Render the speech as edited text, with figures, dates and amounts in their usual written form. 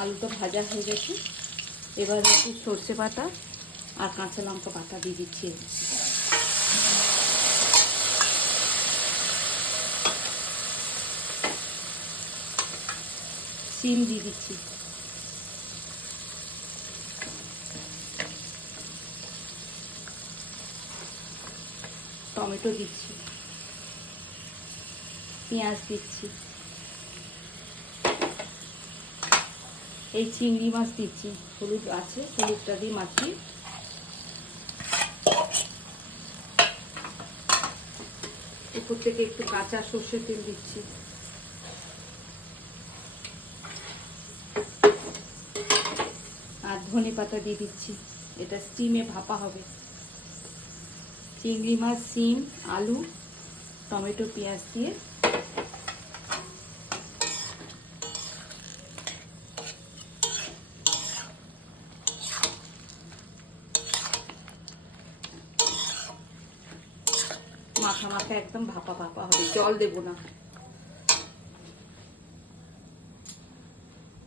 আলুটা ভাজা হয়ে গেছে। এবার একটু সর্ষে বাটা আর কাঁচা লঙ্কা বাটা দিয়ে দিচ্ছি। সিম দিয়ে দিচ্ছি। টমেটো দিচ্ছি, পেঁয়াজ দিচ্ছি, এই চিংড়ি মাছ দিচ্ছি, হলুদ আছে, হলুদটা দিয়ে মাখিয়ে উপর থেকে একটু কাঁচা সর্ষের তেল দিচ্ছি। আর ধনে পাতা দিয়ে দিচ্ছি। এটা স্টিমে ভাপা হবে। চিংড়ি মাছ, সিম, আলু, টমেটো, পেঁয়াজ দিয়ে মাখা মাখা একদম ভাপা ভাপা হবে, জল দেব না।